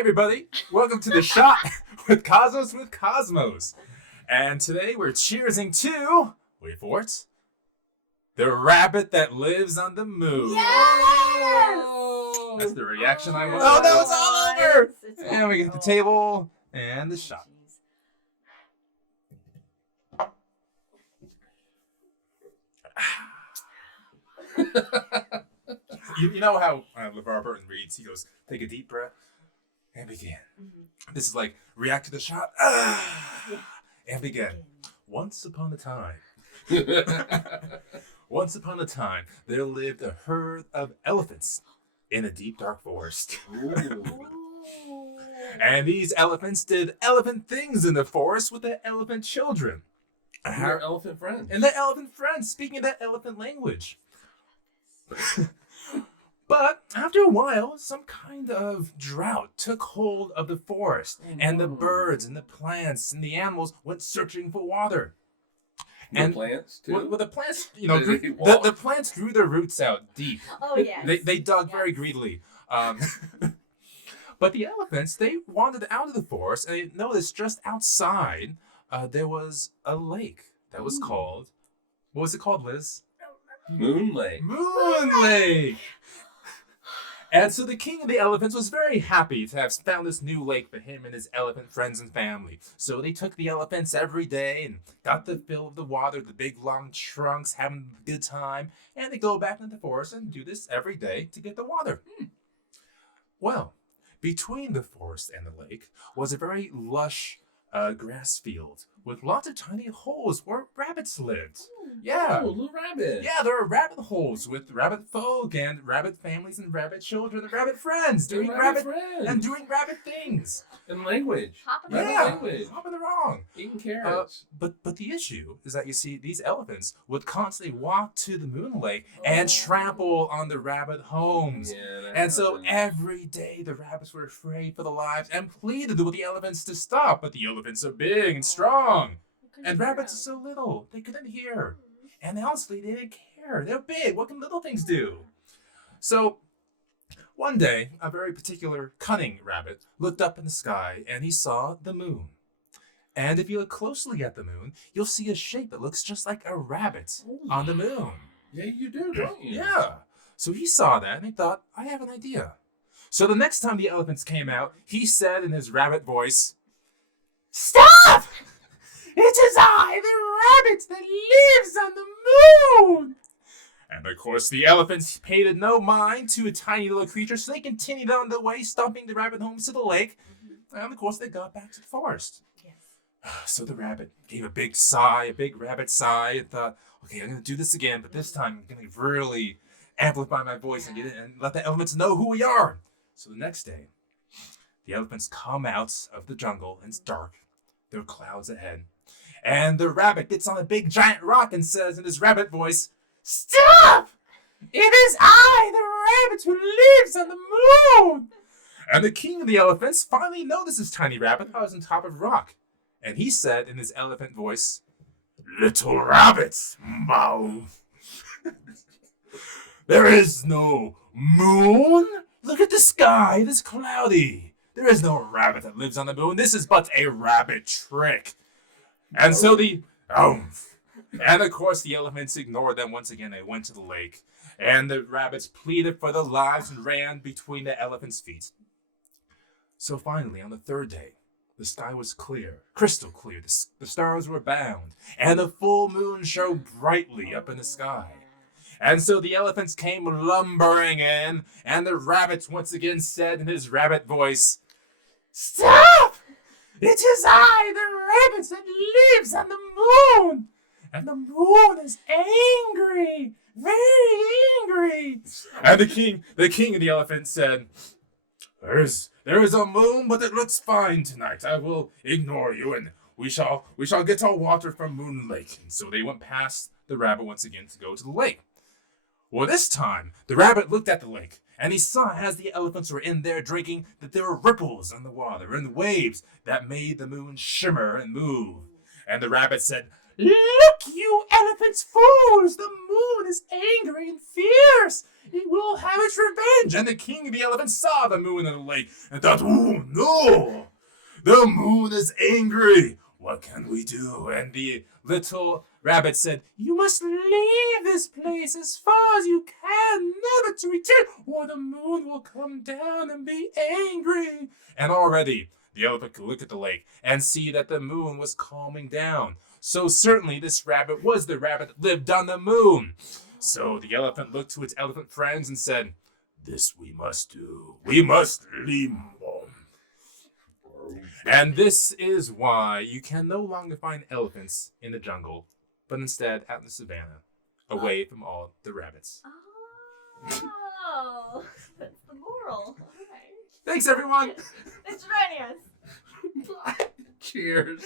everybody. Welcome to The Shot with Cosmos. And today we're cheersing to, wait for it, the rabbit that lives on the moon. Yes! That's the reaction I want. Oh, no, it's all over! It's And we get the table and the shot. You know how LeVar Burton reads? He goes, take a deep breath and begin. Mm-hmm. This is like, react to the shot and begin. Once upon a time, there lived a herd of elephants in a deep, dark forest. And these elephants did elephant things in the forest with their elephant children. And their elephant friends. And their elephant friends, speaking that elephant language. But after a while, some kind of drought took hold of the forest, and the birds and the plants and the animals went searching for water. And plants too. Well, the plants, the plants grew their roots out deep. Oh yes. They dug very greedily. But the elephants, they wandered out of the forest, and they noticed just outside there was a lake that was called. What was it called, Liz? Moon Lake. Moon Lake. And so the king of the elephants was very happy to have found this new lake for him and his elephant friends and family. So they took the elephants every day and got the fill of the water, the big long trunks, having a good time. And they go back into the forest and do this every day to get the water. Well, between the forest and the lake was a very lush grass field with lots of tiny holes where rabbits lived. Yeah. Oh, little rabbit. Yeah, there are rabbit holes with rabbit folk and rabbit families and rabbit children and rabbit friends doing rabbit things. And language. Hopping around. Eating carrots. But the issue is that you see these elephants would constantly walk to the moon lake and trample on the rabbit homes. Yeah, and so every day the rabbits were afraid for their lives and pleaded with the elephants to stop. But the elephants are big and strong. And rabbits are so little, they couldn't hear. And honestly, they didn't care. They're big. What can little things do? So one day, a very particular cunning rabbit looked up in the sky and he saw the moon. And if you look closely at the moon, you'll see a shape that looks just like a rabbit on the moon. Yeah, you do, don't you? Yeah. So he saw that and he thought, I have an idea. So the next time the elephants came out, he said in his rabbit voice, "Stop! It is I, the rabbit that lives on the moon!" And of course, the elephants paid no mind to a tiny little creature, so they continued on their way, stomping the rabbit homes to the lake. And of course, they got back to the forest. Yes. So the rabbit gave a big rabbit sigh, and thought, okay, I'm going to do this again, but this time I'm going to really amplify my voice and get it and let the elephants know who we are. So the next day, the elephants come out of the jungle, and it's dark. There are clouds ahead. And the rabbit gets on a big giant rock and says in his rabbit voice, "Stop! It is I, the rabbit who lives on the moon!" And the king of the elephants finally noticed this tiny rabbit that was on top of a rock. And he said in his elephant voice, "Little rabbit, mow. There is no moon. Look at the sky, it is cloudy. There is no rabbit that lives on the moon. This is but a rabbit trick." And so and of course the elephants ignored them once again. They went to the lake, and the rabbits pleaded for their lives and ran between the elephants' feet. So finally, on the third day, the sky was clear, crystal clear. The stars were bound, and the full moon shone brightly up in the sky. And so the elephants came lumbering in, and the rabbits once again said in his rabbit voice, "Stop! It is I, the rabbit that lives on the moon. And the moon is angry, very angry." And the king of the elephants said, There is a moon, but it looks fine tonight. I will ignore you, and we shall get our water from Moon Lake." And so they went past the rabbit once again to go to the lake. Well, this time, the rabbit looked at the lake, and he saw as the elephants were in there drinking that there were ripples on the water and waves that made the moon shimmer and move. And the rabbit said, "Look, you elephants fools! The moon is angry and fierce! It will have its revenge!" And the king of the elephants saw the moon in the lake and thought, "Oh no! The moon is angry! What can we do?" And the little rabbit said, "You must leave this place as far as you can, never to return, or the moon will come down and be angry." And already the elephant could look at the lake and see that the moon was calming down. So certainly this rabbit was the rabbit that lived on the moon. So the elephant looked to its elephant friends and said, "This we must do. We must leave home." And this is why you can no longer find elephants in the jungle, but instead out in the savannah, away from all the rabbits. Oh, that's the moral. Okay. Thanks, everyone. Thanks for joining us. Cheers.